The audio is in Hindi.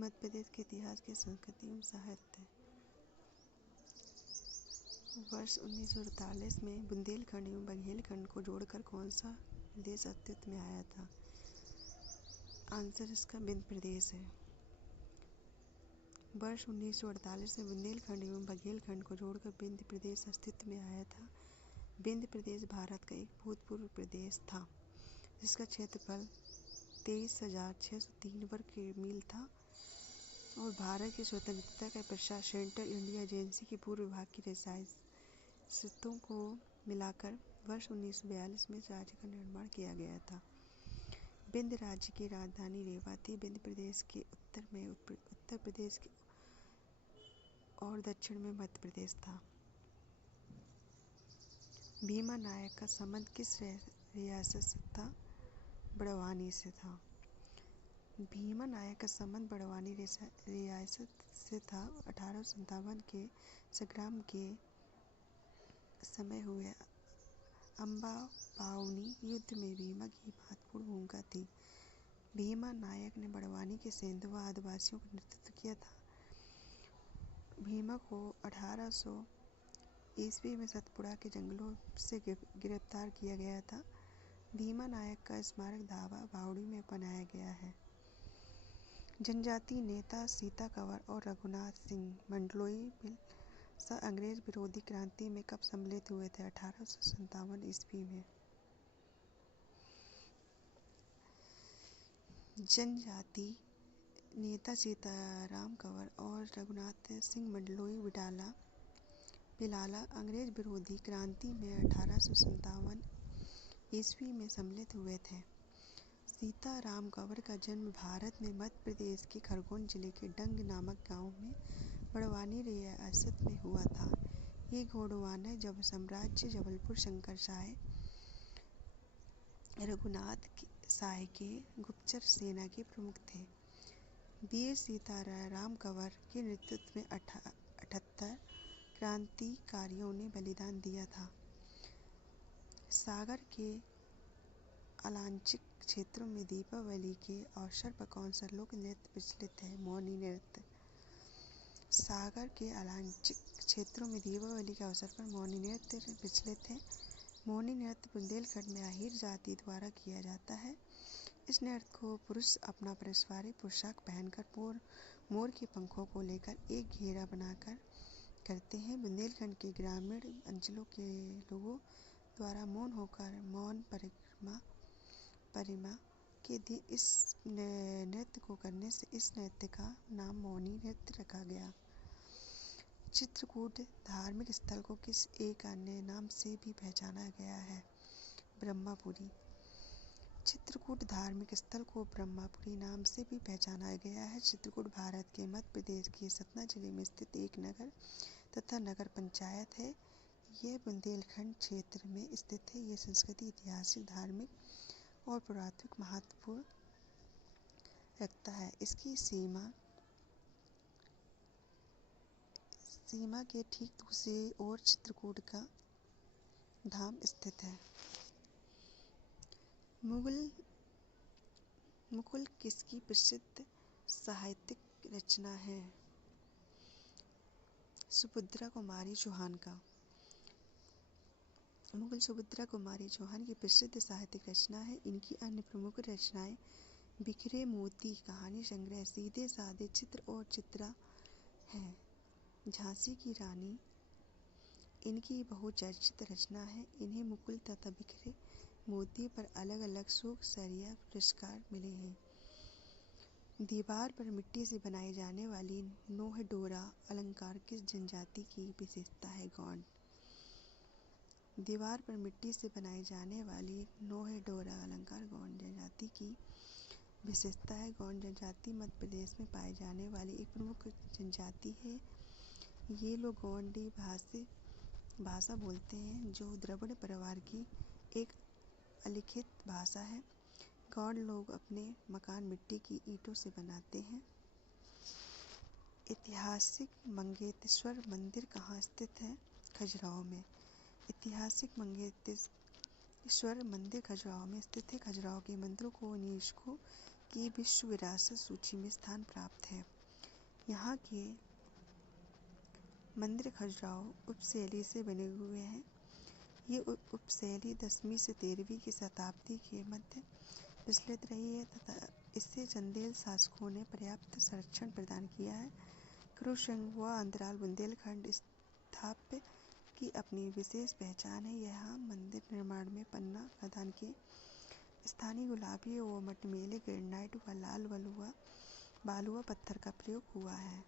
मध्य प्रदेश के इतिहास की संस्कृति एवं साहित्य। वर्ष 1948 में बुंदेलखंड एवं बघेलखंड को जोड़कर कौन सा देश अस्तित्व में आया था? आंसर इसका विंध्य प्रदेश है। वर्ष 1948 में बुंदेलखंड एवं बघेलखंड को जोड़कर विंध्य प्रदेश अस्तित्व में आया था। विंध्य प्रदेश भारत का एक भूतपूर्व प्रदेश था जिसका क्षेत्रफल 23,603 वर्ग मील था और भारत की स्वतंत्रता के पश्चात सेंट्रल इंडिया एजेंसी के पूर्व विभाग की रियासतों को मिलाकर वर्ष 1942 में इस राज्य का निर्माण किया गया था। विंध्य राज्य की राजधानी रेवा थी। विंध्य प्रदेश के उत्तर में उत्तर प्रदेश के और दक्षिण में मध्य प्रदेश था। भीमा नायक का संबंध किस रियासत से था? बड़वानी से था। भीमा नायक का संबंध बड़वानी रियासत से था। 1857 के संग्राम के समय हुए अम्बा बावनी युद्ध में भीमा की महत्वपूर्ण भूमिका थी। भीमा नायक ने बड़वानी के सेंधवा आदिवासियों का नेतृत्व किया था। भीमा को 1800 ईस्वी में सतपुड़ा के जंगलों से गिरफ्तार किया गया था। भीमा नायक का स्मारक धावा बावड़ी में बनाया गया है। जनजातीय नेता सीता कंवर और रघुनाथ सिंह मंडलोई अंग्रेज विरोधी क्रांति में कब सम्मिलित हुए थे? 1857 ईस्वी में। जनजातीय नेता सीताराम कंवर और रघुनाथ सिंह मंडलोई बिलाला अंग्रेज विरोधी क्रांति में 1857 ईस्वी में सम्मिलित हुए थे। सीताराम कंवर का जन्म भारत में मध्य प्रदेश के खरगोन जिले के डंग नामक गांव में बड़वानी रियासत में हुआ था। ये गोंडवाना जब साम्राज्य जबलपुर शंकर शाह रघुनाथ शाह के गुप्तचर सेना के प्रमुख थे। वीर सीताराम कंवर के नेतृत्व में 78 क्रांतिकारियों ने बलिदान दिया था। सागर के आलांचिक क्षेत्रों में दीपावली के अवसर पर कौन सा लोक नृत्य प्रचलित है? मौनी नृत्य। सागर के आलांचिक क्षेत्रों में दीपावली के अवसर पर मौनी नृत्य प्रचलित है। मौनी नृत्य बुंदेलखंड में आहिर जाति द्वारा किया जाता है। इस नृत्य को पुरुष अपना पारंपरिक पोशाक पहनकर मोर के पंखों को लेकर एक घेरा बनाकर करते हैं। बुंदेलखंड के ग्रामीण अंचलों के लोगों द्वारा मौन होकर मौन परिमा के दिन इस नृत्य को करने से इस नृत्य का नाम मौनी नृत्य रखा गया। चित्रकूट धार्मिक स्थल को किस एक अन्य नाम से भी पहचाना गया है? ब्रह्मपुरी। चित्रकूट धार्मिक स्थल को ब्रह्मपुरी नाम से भी पहचाना गया है। चित्रकूट भारत के मध्य प्रदेश के सतना जिले में स्थित एक नगर तथा नगर पंचायत है। यह बुंदेलखंड क्षेत्र में स्थित है। यह संस्कृति, ऐतिहासिक, धार्मिक और पुरातात्विक महत्व रखता है। इसकी सीमा के ठीक दूसरी ओर चित्रकूट का धाम स्थित है। मुकुल किसकी प्रसिद्ध साहित्यिक रचना है? सुभद्रा कुमारी चौहान का। मुगल सुभद्रा कुमारी चौहान की प्रसिद्ध साहित्यिक रचना है। इनकी अन्य प्रमुख रचनाएं बिखरे मोती, कहानी संग्रह, सीधे साधे चित्र और चित्रा हैं। झांसी की रानी इनकी बहुचर्चित रचना है। इन्हें मुकुल तथा बिखरे मोती पर अलग अलग शोक सरिया पुरस्कार मिले हैं। दीवार पर मिट्टी से बनाई जाने वाली नोह डोरा अलंकार किस जनजाति की विशेषता है? गौंड। दीवार पर मिट्टी से बनाई जाने वाली नोह डोरा अलंकार गौंड जनजाति की विशेषता है। गौंड जनजाति मध्य प्रदेश में पाई जाने वाली एक प्रमुख जनजाति है। ये लोग गौंडी भाषा बोलते हैं जो द्रविड़ परिवार की एक अलिखित भाषा है। गौंड लोग अपने मकान मिट्टी की ईंटों से बनाते हैं। ऐतिहासिक मंगेतश्वर मंदिर कहाँ स्थित है? खजुराहो में। ऐतिहासिक मंगेतश्वर मंदिर खजुराहो में स्थित है। खजुराहो के मंदिरों को यूनेस्को की विश्व विरासत सूची में स्थान प्राप्त है। यहाँ के मंदिर खजुराहो उपशैली से बने हुए हैं। ये उपशैली 10वीं से 13वीं की शताब्दी के मध्य विस्तृत रही है तथा इससे चंदेल शासकों ने पर्याप्त संरक्षण प्रदान किया है। कुरुशंग व अंतराल बुंदेलखंड स्थापत्य की अपनी विशेष पहचान है। यहाँ मंदिर निर्माण में पन्ना खदान के स्थानीय गुलाबी व मटमैले ग्रेनाइट व लाल बालुआ पत्थर का प्रयोग हुआ है।